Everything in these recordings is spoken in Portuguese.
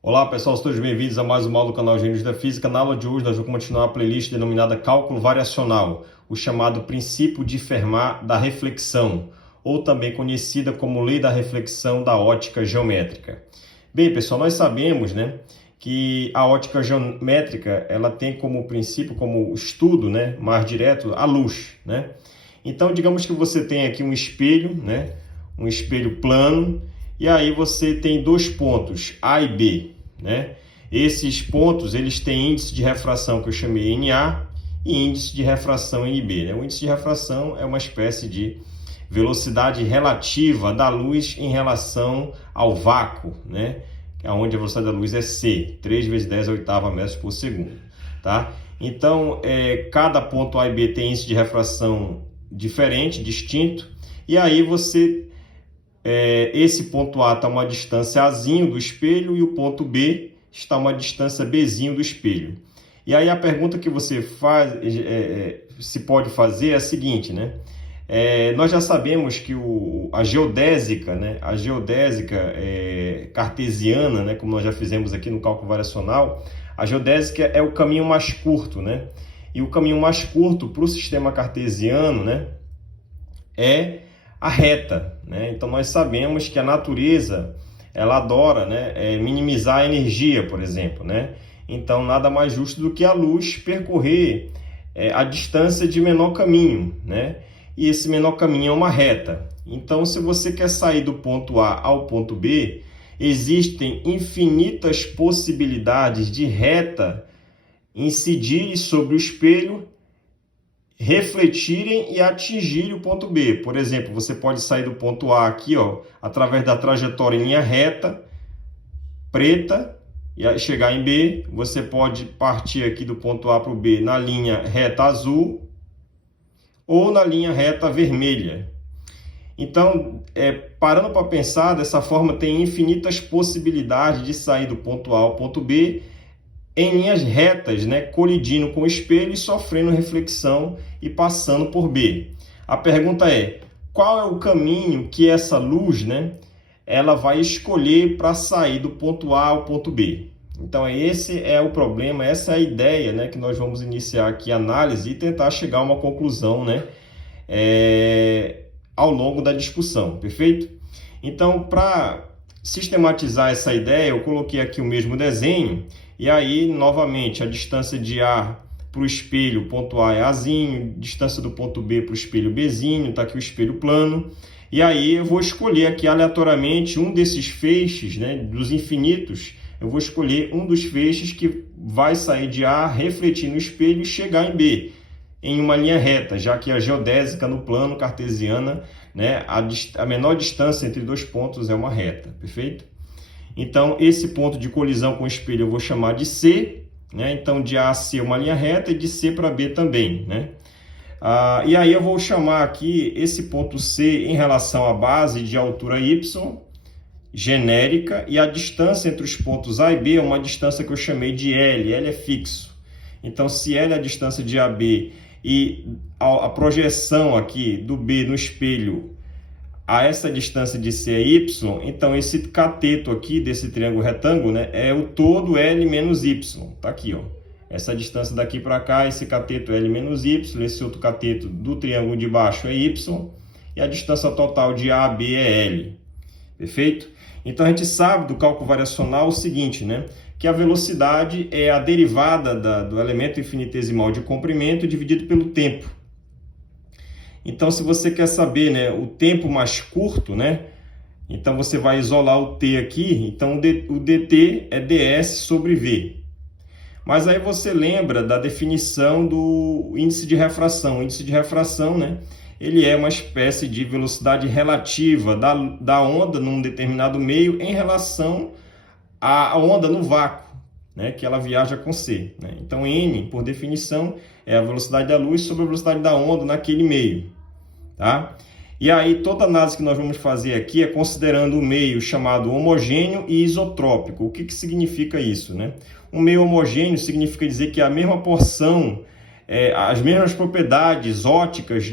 Olá pessoal, todos bem-vindos a mais uma aula do canal Gênios da Física. Na aula de hoje nós vamos continuar a playlist denominada Cálculo Variacional, o chamado princípio de Fermat da reflexão, ou também conhecida como lei da reflexão da ótica geométrica. Bem pessoal, nós sabemos, que a ótica geométrica ela tem como princípio, como estudo, mais direto, a luz, Então digamos que você tem aqui um espelho, um espelho plano, e aí você tem dois pontos, A e B, Esses pontos, eles têm índice de refração que eu chamei NA e índice de refração NB, O índice de refração é uma espécie de velocidade relativa da luz em relação ao vácuo, onde a velocidade da luz é C, 3 vezes 10 a oitava metros por segundo, tá? Então, cada ponto A e B tem índice de refração diferente, distinto, e aí esse ponto A está a uma distância Azinho do espelho e o ponto B está a uma distância Bzinho do espelho. E aí a pergunta que você se pode fazer é a seguinte, nós já sabemos que a geodésica, cartesiana, como nós já fizemos aqui no cálculo variacional, a geodésica é o caminho mais curto, E o caminho mais curto para o sistema cartesiano, é a reta, Então nós sabemos que a natureza ela adora, minimizar a energia, por exemplo, Então nada mais justo do que a luz percorrer a distância de menor caminho, E esse menor caminho é uma reta. Então, se você quer sair do ponto A ao ponto B, existem infinitas possibilidades de reta incidirem sobre o espelho, refletirem e atingirem o ponto B. Por exemplo, você pode sair do ponto A aqui, através da trajetória em linha reta, preta, e chegar em B. Você pode partir aqui do ponto A para o B na linha reta azul ou na linha reta vermelha. Então, parando para pensar, dessa forma tem infinitas possibilidades de sair do ponto A ao ponto B em linhas retas, colidindo com o espelho e sofrendo reflexão e passando por B. A pergunta é, qual é o caminho que essa luz, ela vai escolher para sair do ponto A ao ponto B? Então, esse é o problema, essa é a ideia, que nós vamos iniciar aqui a análise e tentar chegar a uma conclusão, ao longo da discussão, perfeito? Então, para sistematizar essa ideia, eu coloquei aqui o mesmo desenho, e aí, novamente, a distância de A para o espelho, ponto A é Azinho, distância do ponto B para o espelho Bzinho, está aqui o espelho plano, e aí eu vou escolher aqui aleatoriamente um desses feixes, dos infinitos, eu vou escolher um dos feixes que vai sair de A, refletir no espelho e chegar em B, em uma linha reta, já que a geodésica no plano cartesiana, a menor distância entre dois pontos é uma reta, perfeito? Então, esse ponto de colisão com o espelho eu vou chamar de C, Então, de A a C é uma linha reta e de C para B também, E aí eu vou chamar aqui esse ponto C em relação à base de altura Y, genérica, e a distância entre os pontos A e B é uma distância que eu chamei de L, L é fixo. Então, se L é a distância de AB e a projeção aqui do B no espelho a essa distância de C é Y, então esse cateto aqui desse triângulo retângulo, é o todo L menos Y. Tá aqui, Essa distância daqui para cá, esse cateto L menos Y, esse outro cateto do triângulo de baixo é Y, e a distância total de A a B é L. Perfeito? Então a gente sabe do cálculo variacional o seguinte, que a velocidade é a derivada do elemento infinitesimal de comprimento dividido pelo tempo. Então, se você quer saber o tempo mais curto, então você vai isolar o t aqui, então o dt é ds sobre v. Mas aí você lembra da definição do índice de refração. O índice de refração, ele é uma espécie de velocidade relativa da onda num determinado meio em relação à onda no vácuo, que ela viaja com c. Então, n, por definição, é a velocidade da luz sobre a velocidade da onda naquele meio. Tá? E aí, toda análise que nós vamos fazer aqui é considerando um meio chamado homogêneo e isotrópico. O que significa isso? Um meio homogêneo significa dizer que a mesma porção, as mesmas propriedades ópticas,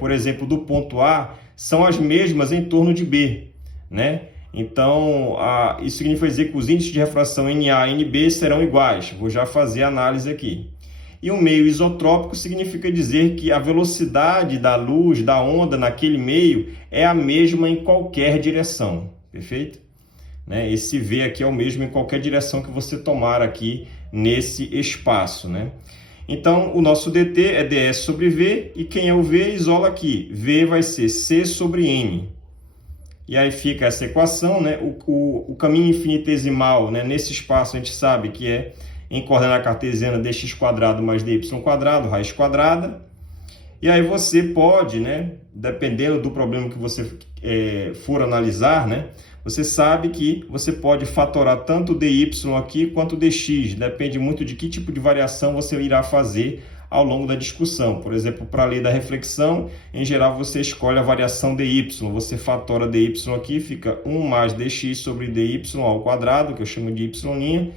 por exemplo, do ponto A, são as mesmas em torno de B. Então, isso significa dizer que os índices de refração NA e NB serão iguais. Vou já fazer a análise aqui. E o meio isotrópico significa dizer que a velocidade da luz, da onda naquele meio é a mesma em qualquer direção. Perfeito? Né? Esse V aqui é o mesmo em qualquer direção que você tomar aqui nesse espaço, né? Então, o nosso dt é ds sobre V, e quem é o V isola aqui. V vai ser C sobre N. E aí fica essa equação, né? O caminho infinitesimal, né? Nesse espaço a gente sabe que é em coordenada cartesiana dx² mais dy², raiz quadrada. E aí você pode, né? Dependendo do problema que você for analisar, né? Você sabe que você pode fatorar tanto dy aqui quanto dx. Depende muito de que tipo de variação você irá fazer ao longo da discussão. Por exemplo, para a lei da reflexão, em geral você escolhe a variação dy. Você fatora dy aqui, fica 1 mais dx sobre dy ao quadrado, que eu chamo de y'.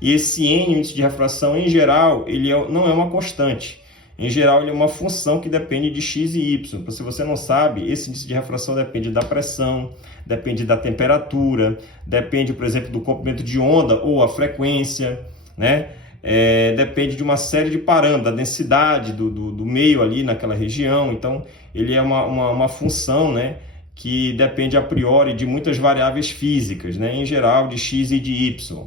E esse n, índice de refração, em geral, ele não é uma constante. Em geral, ele é uma função que depende de x e y. Se você não sabe, esse índice de refração depende da pressão, depende da temperatura, depende, por exemplo, do comprimento de onda ou a frequência, né? Depende de uma série de parâmetros, da densidade do meio ali naquela região. Então, ele é uma função, né, que depende a priori de muitas variáveis físicas, né? Em geral, de x e de y,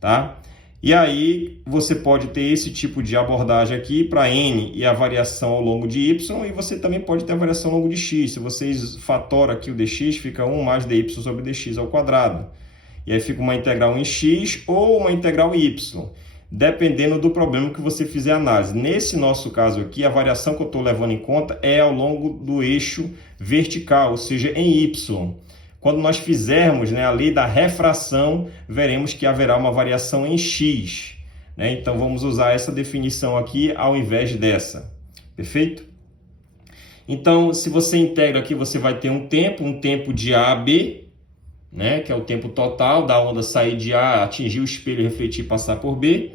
tá? E aí você pode ter esse tipo de abordagem aqui para n e a variação ao longo de y, e você também pode ter a variação ao longo de x. Se vocês fatoram aqui o dx, fica 1 mais dy sobre dx ao quadrado. E aí fica uma integral em x ou uma integral em y, dependendo do problema que você fizer a análise. Nesse nosso caso aqui, a variação que eu estou levando em conta é ao longo do eixo vertical, ou seja, em y. Quando nós fizermos, né, a lei da refração, veremos que haverá uma variação em x, né? Então, vamos usar essa definição aqui ao invés dessa. Perfeito? Então, se você integra aqui, você vai ter um tempo de A a B, né, que é o tempo total da onda sair de A, atingir o espelho, refletir e passar por B.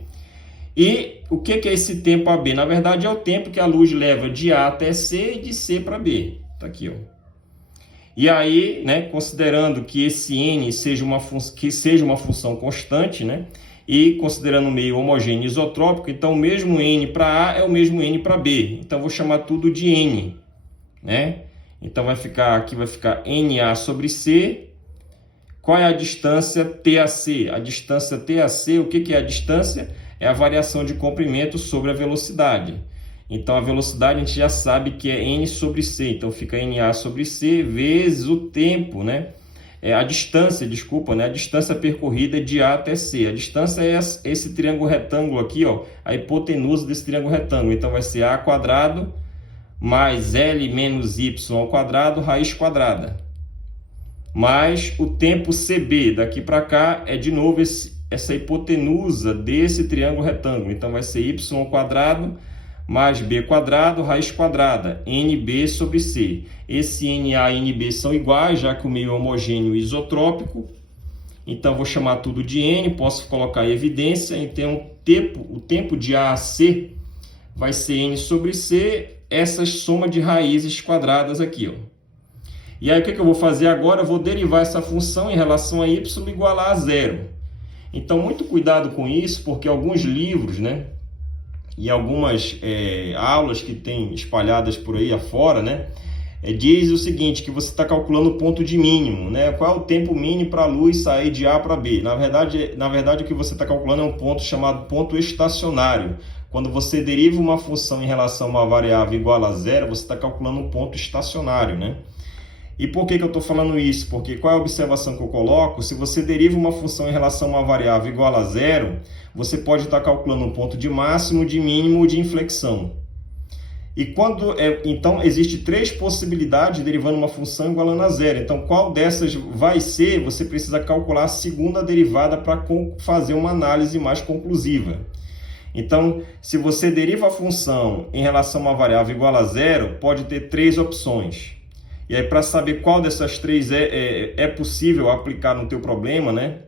E o que é esse tempo AB? Na verdade, é o tempo que a luz leva de A até C e de C para B. Está aqui, ó. E aí, né, considerando que esse n seja uma função constante, né, e considerando o meio homogêneo isotrópico, então o mesmo n para A é o mesmo n para B. Então, vou chamar tudo de n, né? Então, aqui vai ficar NA sobre C. Qual é a distância TAC? A distância TAC, o que é a distância? É a variação de comprimento sobre a velocidade. Então, a velocidade a gente já sabe que é n sobre c. Então, fica NA sobre c vezes o tempo, né? A distância percorrida de A até C. A distância é esse triângulo retângulo aqui, ó, a hipotenusa desse triângulo retângulo. Então, vai ser A quadrado mais L menos Y ao quadrado, raiz quadrada. Mais o tempo CB. Daqui para cá é, de novo, essa hipotenusa desse triângulo retângulo. Então, vai ser Y ao quadrado mais b quadrado, raiz quadrada, nb sobre c. Esse NA e NB são iguais, já que o meio é homogêneo e isotrópico. Então, vou chamar tudo de n, posso colocar em evidência. Então, o tempo de A a C vai ser n sobre c, essa soma de raízes quadradas aqui, ó. E aí, o que eu vou fazer agora? Eu vou derivar essa função em relação a y igual a zero. Então, muito cuidado com isso, porque alguns livros, né, e algumas aulas que tem espalhadas por aí afora, né, diz o seguinte, que você está calculando o ponto de mínimo, né? Qual é o tempo mínimo para a luz sair de A para B? Na verdade, o que você está calculando é um ponto chamado ponto estacionário. Quando você deriva uma função em relação a uma variável igual a zero, você está calculando um ponto estacionário, né? E por que eu estou falando isso? Porque qual é a observação que eu coloco? Se você deriva uma função em relação a uma variável igual a zero, você pode estar calculando um ponto de máximo, de mínimo ou de inflexão. E então, existe três possibilidades derivando uma função igualando a zero. Então, qual dessas vai ser? Você precisa calcular a segunda derivada para fazer uma análise mais conclusiva. Então, se você deriva a função em relação a uma variável igual a zero, pode ter três opções. E aí, para saber qual dessas três é possível aplicar no teu problema, né,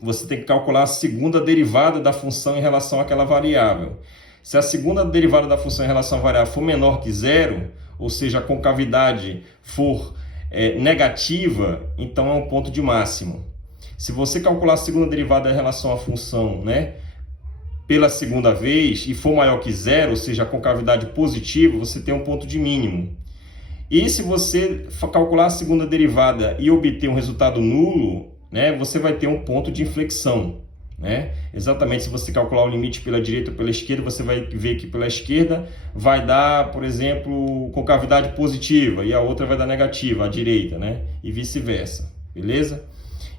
você tem que calcular a segunda derivada da função em relação àquela variável. Se a segunda derivada da função em relação à variável for menor que zero, ou seja, a concavidade for negativa, então é um ponto de máximo. Se você calcular a segunda derivada em relação à função, né, pela segunda vez e for maior que zero, ou seja, a concavidade positiva, você tem um ponto de mínimo. E se você calcular a segunda derivada e obter um resultado nulo, né, você vai ter um ponto de inflexão. Né? Exatamente, se você calcular o limite pela direita ou pela esquerda, você vai ver que pela esquerda vai dar, por exemplo, concavidade positiva e a outra vai dar negativa, à direita, né? E vice-versa, beleza?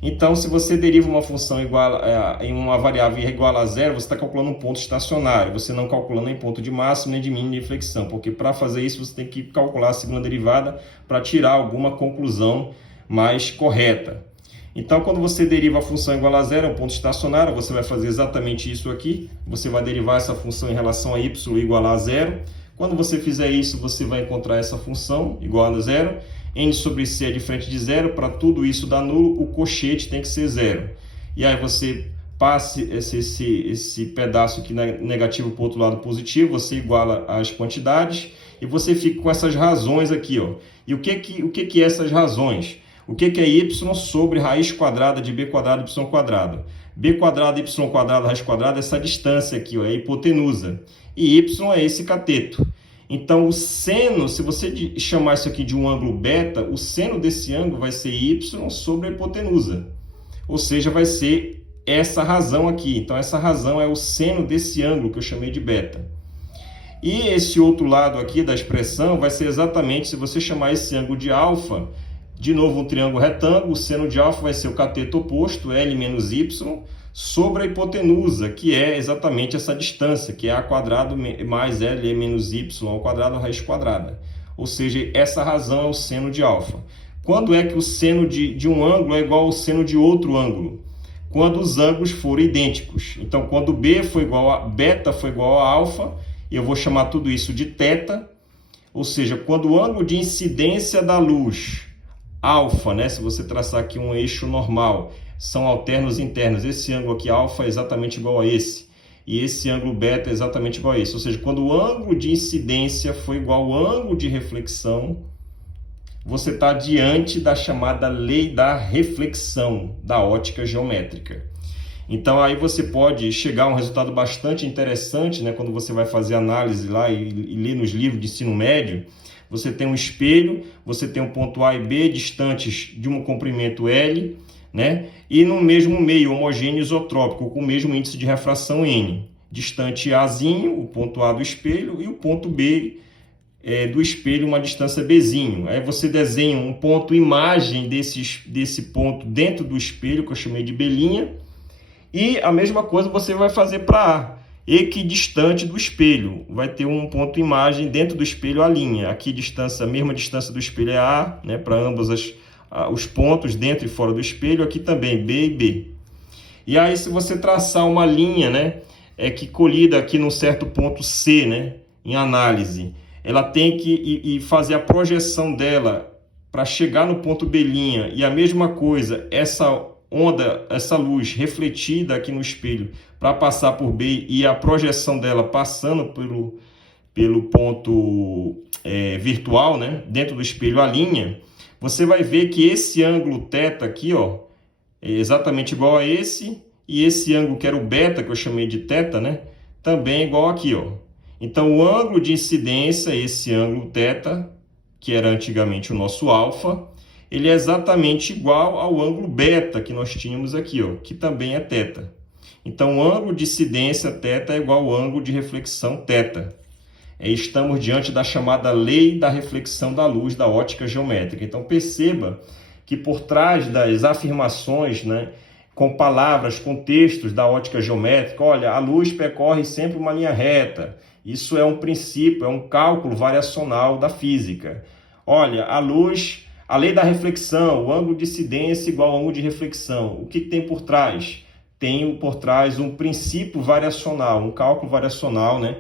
Então, se você deriva uma função em uma variável igual a zero, você está calculando um ponto estacionário, você não calculando nem ponto de máximo, nem de mínimo de inflexão, porque para fazer isso você tem que calcular a segunda derivada para tirar alguma conclusão mais correta. Então, quando você deriva a função igual a zero, é um ponto estacionário, você vai fazer exatamente isso aqui, você vai derivar essa função em relação a y igual a zero. Quando você fizer isso, você vai encontrar essa função igual a zero. N sobre C é diferente de zero, para tudo isso dar nulo, o cochete tem que ser zero. E aí você passa esse pedaço aqui negativo para o outro lado positivo, você iguala as quantidades e você fica com essas razões aqui, ó. E o que é essas razões? O que é y sobre raiz quadrada de b quadrado y quadrado? B quadrado, y quadrado, raiz quadrada, essa distância aqui, ó, é a hipotenusa. E y é esse cateto. Então, o seno, se você chamar isso aqui de um ângulo beta, o seno desse ângulo vai ser y sobre a hipotenusa. Ou seja, vai ser essa razão aqui. Então, essa razão é o seno desse ângulo que eu chamei de beta. E esse outro lado aqui da expressão vai ser exatamente, se você chamar esse ângulo de alfa, de novo um triângulo retângulo, o seno de alfa vai ser o cateto oposto, L menos Y, sobre a hipotenusa, que é exatamente essa distância, que é a quadrado mais L menos Y ao quadrado raiz quadrada. Ou seja, essa razão é o seno de alfa. Quando é que o seno de um ângulo é igual ao seno de outro ângulo? Quando os ângulos forem idênticos. Então, quando beta foi igual a alfa, e eu vou chamar tudo isso de θ, ou seja, quando o ângulo de incidência da luz, alfa, né, se você traçar aqui um eixo normal, são alternos internos. Esse ângulo aqui, alfa, é exatamente igual a esse. E esse ângulo beta é exatamente igual a esse. Ou seja, quando o ângulo de incidência for igual ao ângulo de reflexão, você está diante da chamada lei da reflexão da ótica geométrica. Então, aí você pode chegar a um resultado bastante interessante, né, quando você vai fazer análise lá e ler nos livros de ensino médio. Você tem um espelho, você tem um ponto A e B distantes de um comprimento L, né? E no mesmo meio homogêneo isotrópico, com o mesmo índice de refração N. Distante Azinho, o ponto A do espelho, e o ponto B do espelho, uma distância Bzinho. Aí você desenha um ponto imagem desse ponto dentro do espelho, que eu chamei de B'Linha, e a mesma coisa você vai fazer para A. Equidistante do espelho, vai ter um ponto imagem dentro do espelho, a linha. Aqui a mesma distância do espelho é A, né, para ambos os pontos dentro e fora do espelho, aqui também B e B. E aí, se você traçar uma linha, né, que colida aqui num certo ponto C, né, em análise, ela tem que fazer a projeção dela para chegar no ponto B', e a mesma coisa, essa luz refletida aqui no espelho para passar por B e a projeção dela passando pelo ponto virtual, né, dentro do espelho, a linha, você vai ver que esse ângulo θ aqui, ó, é exatamente igual a esse, e esse ângulo que era o beta, que eu chamei de θ, né, também é igual aqui, ó. Então, o ângulo de incidência, esse ângulo θ, que era antigamente o nosso alfa, ele é exatamente igual ao ângulo beta que nós tínhamos aqui, ó, que também é θ. Então, o ângulo de incidência θ é igual ao ângulo de reflexão θ. Estamos diante da chamada lei da reflexão da luz da ótica geométrica. Então, perceba que por trás das afirmações, né, com palavras, com textos da ótica geométrica, olha, a luz percorre sempre uma linha reta. Isso é um princípio, é um cálculo variacional da física. Olha, a lei da reflexão, o ângulo de incidência igual ao ângulo de reflexão. O que tem por trás? Tem por trás um princípio variacional, um cálculo variacional, né,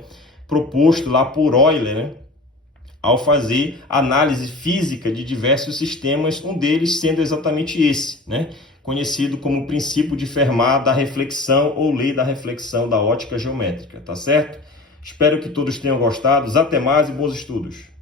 proposto lá por Euler, né, ao fazer análise física de diversos sistemas, um deles sendo exatamente esse, né, conhecido como princípio de Fermat da reflexão ou lei da reflexão da ótica geométrica, tá certo? Espero que todos tenham gostado. Até mais e bons estudos!